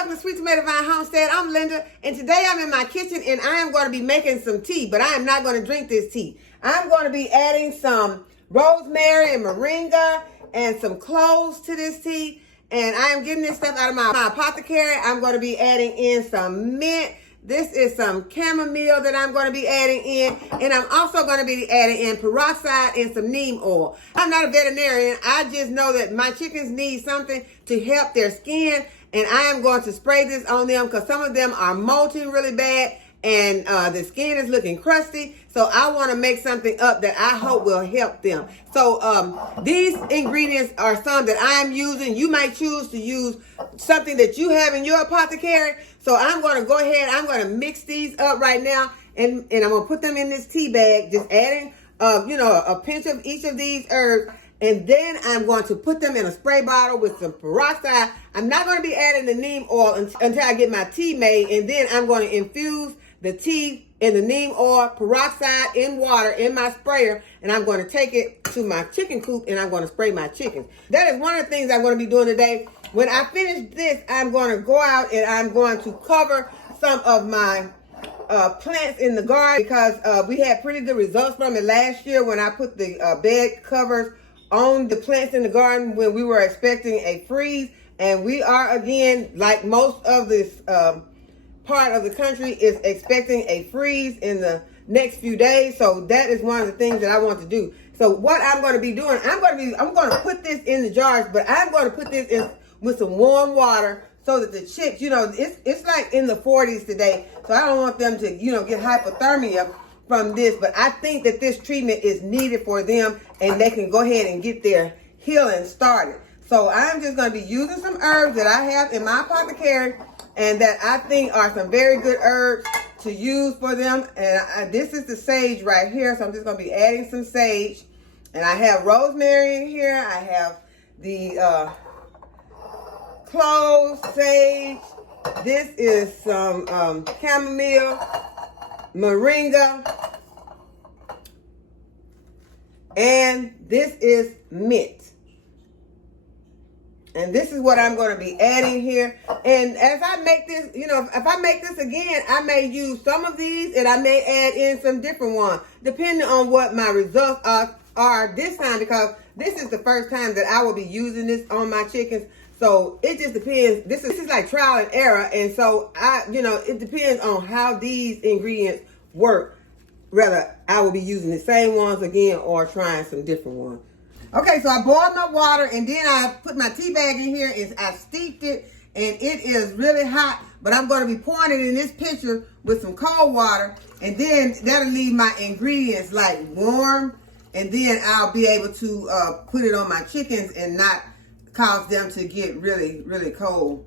welcome to Sweet Tomato Vine Homestead. I'm Linda, and today I'm in my kitchen, and I am going to be making some tea, but I am not going to drink this tea. I'm going to be adding some rosemary and moringa and some cloves to this tea, and I am getting this stuff out of my apothecary. I'm going to be adding in some mint. This is some chamomile that I'm going to be adding in, and I'm also going to be adding in peroxide and some neem oil. I'm not a veterinarian. I just know that my chickens need something to help their skin, and I am going to spray this on them because some of them are molting really bad, and the skin is looking crusty. So I want to make something up that I hope will help them. So these ingredients are some that I'm using. You might choose to use something that you have in your apothecary. So I'm going to go ahead. I'm going to mix these up right now, and I'm going to put them in this tea bag, just adding a pinch of each of these herbs. And then I'm going to put them in a spray bottle with some peroxide. I'm not going to be adding the neem oil until I get my tea made. And then I'm going to infuse the tea in the neem oil, peroxide in water in my sprayer. And I'm going to take it to my chicken coop and I'm going to spray my chickens. That is one of the things I'm going to be doing today. When I finish this, I'm going to go out and I'm going to cover some of my plants in the garden because we had pretty good results from it last year when I put the bed covers on the plants in the garden when we were expecting a freeze. And we are, again, like most of this part of the country, is expecting a freeze in the next few days. So that is one of the things that I want to do. So what I'm going to be doing, I'm going to put this in the jars, but I'm going to put this in with some warm water so that the chicks, it's like in the 40s today. So I don't want them to, get hypothermia from this, but I think that this treatment is needed for them and they can go ahead and get their healing started. So I'm just going to be using some herbs that I have in my apothecary and that I think are some very good herbs to use for them. And this is the sage right here. So I'm just going to be adding some sage. And I have rosemary in here. I have the cloves, sage. This is some chamomile, moringa, and this is mint. And this is what I'm going to be adding here. And as I make this, if I make this again, I may use some of these and I may add in some different ones, depending on what my results are this time, because this is the first time that I will be using this on my chickens. So it just depends. This is like trial and error. And so it depends on how these ingredients work. Whether I will be using the same ones again or trying some different ones. Okay, so I boiled my water and then I put my tea bag in here and I steeped it, and it is really hot, but I'm going to be pouring it in this pitcher with some cold water, and then that'll leave my ingredients like warm, and then I'll be able to put it on my chickens and not cause them to get really, really cold.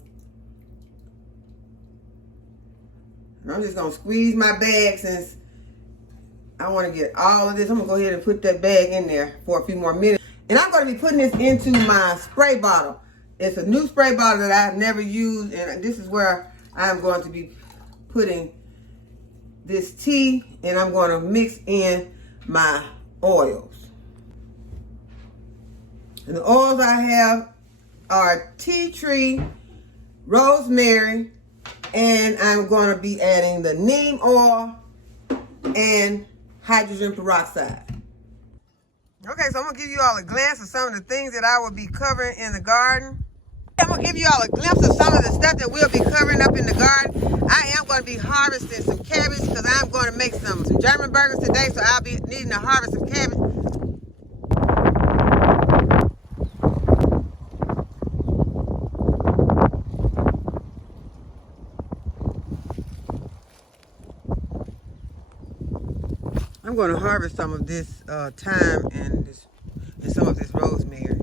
And I'm just going to squeeze my bag since I want to get all of this. I'm going to go ahead and put that bag in there for a few more minutes. And I'm going to be putting this into my spray bottle. It's a new spray bottle that I've never used. And this is where I'm going to be putting this tea. And I'm going to mix in my oils. And the oils I have are tea tree, rosemary, and I'm going to be adding the neem oil and hydrogen peroxide. Okay, so I'm going to give you all a glance of some of the things that I will be covering in the garden. I'm going to give you all a glimpse of some of the stuff that we'll be covering up in the garden. I am going to be harvesting some cabbage because I'm going to make some German burgers today, so I'll be needing to harvest some cabbage. I'm going to harvest some of this thyme and some of this rosemary.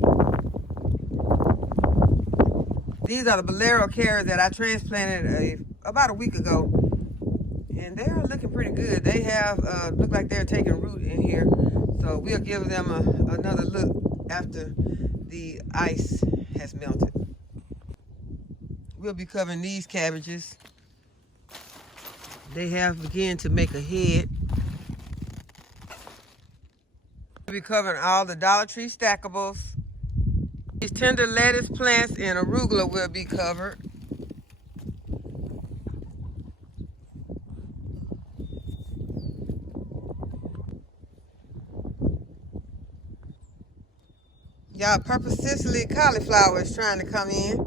These are the bolero carrots that I transplanted about a week ago, and they're looking pretty good. They have look like they're taking root in here, so we'll give them another look after the ice has melted. We'll be covering these cabbages. They have begun to make a head. We'll be covering all the Dollar Tree stackables. These tender lettuce plants and arugula will be covered. Y'all, purple Sicily cauliflower is trying to come in.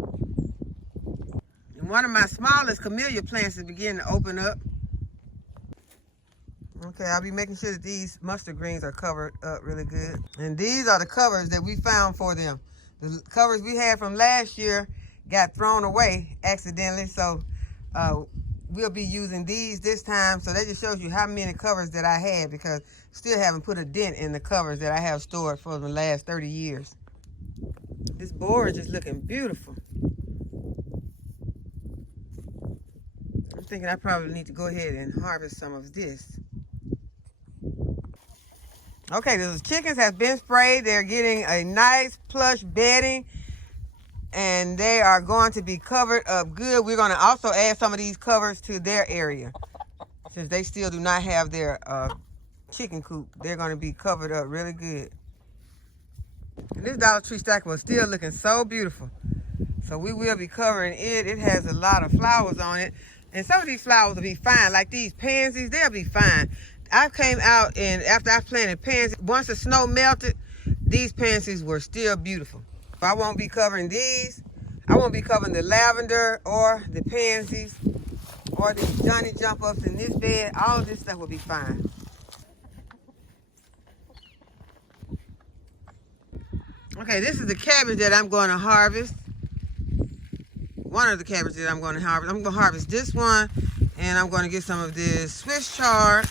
And one of my smallest camellia plants is beginning to open up. Okay, I'll be making sure that these mustard greens are covered up really good. And these are the covers that we found for them. The covers we had from last year got thrown away accidentally, so we'll be using these this time. So that just shows you how many covers that I had, because still haven't put a dent in the covers that I have stored for the last 30 years. This borage is looking beautiful. I'm thinking I probably need to go ahead and harvest some of this. Okay, those chickens have been sprayed. They're getting a nice plush bedding, and they are going to be covered up good. We're going to also add some of these covers to their area. Since they still do not have their chicken coop, they're going to be covered up really good. And this Dollar Tree stack was still looking so beautiful. So we will be covering it. It has a lot of flowers on it. And some of these flowers will be fine. Like these pansies, they'll be fine. I came out, and after I planted pansies, once the snow melted, these pansies were still beautiful. I won't be covering these. I won't be covering the lavender or the pansies or the Johnny jump ups in this bed. All of this stuff will be fine. Okay, this is the cabbage that I'm going to harvest. One of the cabbages that I'm going to harvest. I'm going to harvest this one, and I'm going to get some of this Swiss chard.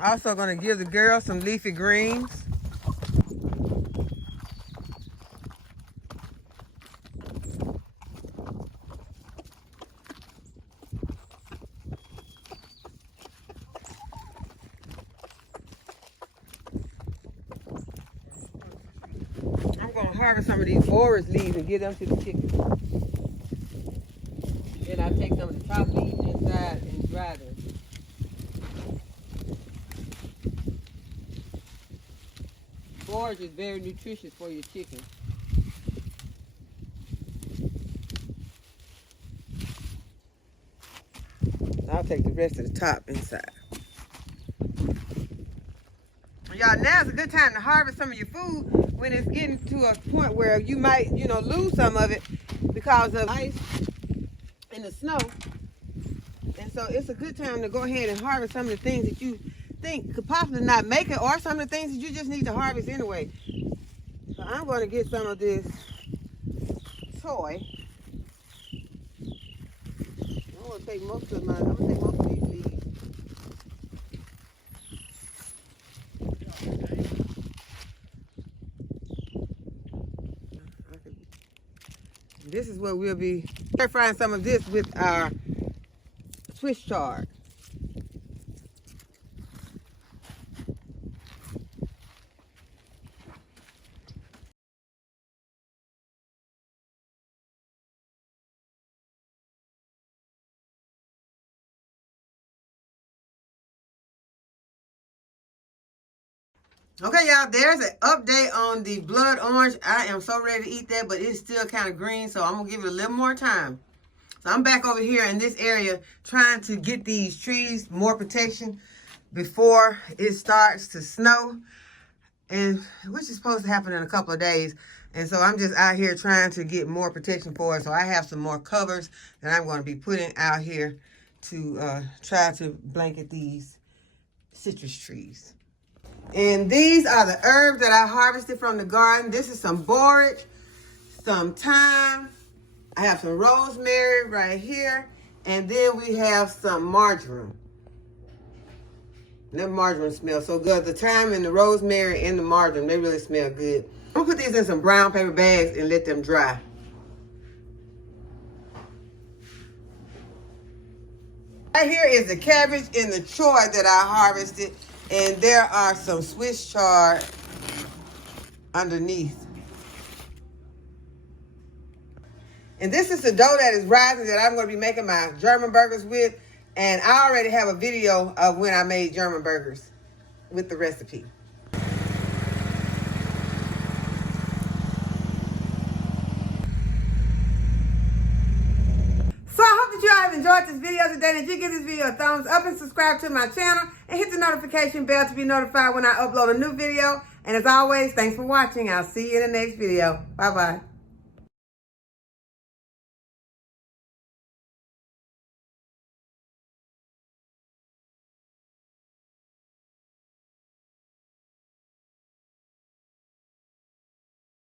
I'm also going to give the girls some leafy greens. I'm going to harvest some of these borage leaves and give them to the chickens. Then I'll take some of the top leaves inside and dry them. Borage is very nutritious for your chicken. I'll take the rest of the top inside. Y'all, now's a good time to harvest some of your food when it's getting to a point where you might, lose some of it because of ice and the snow. And so it's a good time to go ahead and harvest some of the things that you think could possibly not make it, or some of the things that you just need to harvest anyway. So I'm going to get some of this soy. I'm going to take most of these leaves. This is what we'll be frying some of this with our Swiss chard. Okay, y'all, there's an update on the blood orange. I am so ready to eat that, but it's still kind of green, so I'm going to give it a little more time. So I'm back over here in this area trying to get these trees more protection before it starts to snow, and which is supposed to happen in a couple of days. And so I'm just out here trying to get more protection for it. So I have some more covers that I'm going to be putting out here to try to blanket these citrus trees. And these are the herbs that I harvested from the garden. This is some borage, some thyme. I have some rosemary right here. And then we have some marjoram. That marjoram smells so good. The thyme and the rosemary and the marjoram, they really smell good. I'm gonna put these in some brown paper bags and let them dry. Right here is the cabbage and the choy that I harvested, and there are some Swiss chard underneath. And this is the dough that is rising that I'm going to be making my German burgers with, and I already have a video of when I made German burgers with the recipe. So I hope that you all have enjoyed this video today. And if you give this video a thumbs up and subscribe to my channel and hit the notification bell to be notified when I upload a new video. And as always, thanks for watching. I'll see you in the next video. Bye-bye.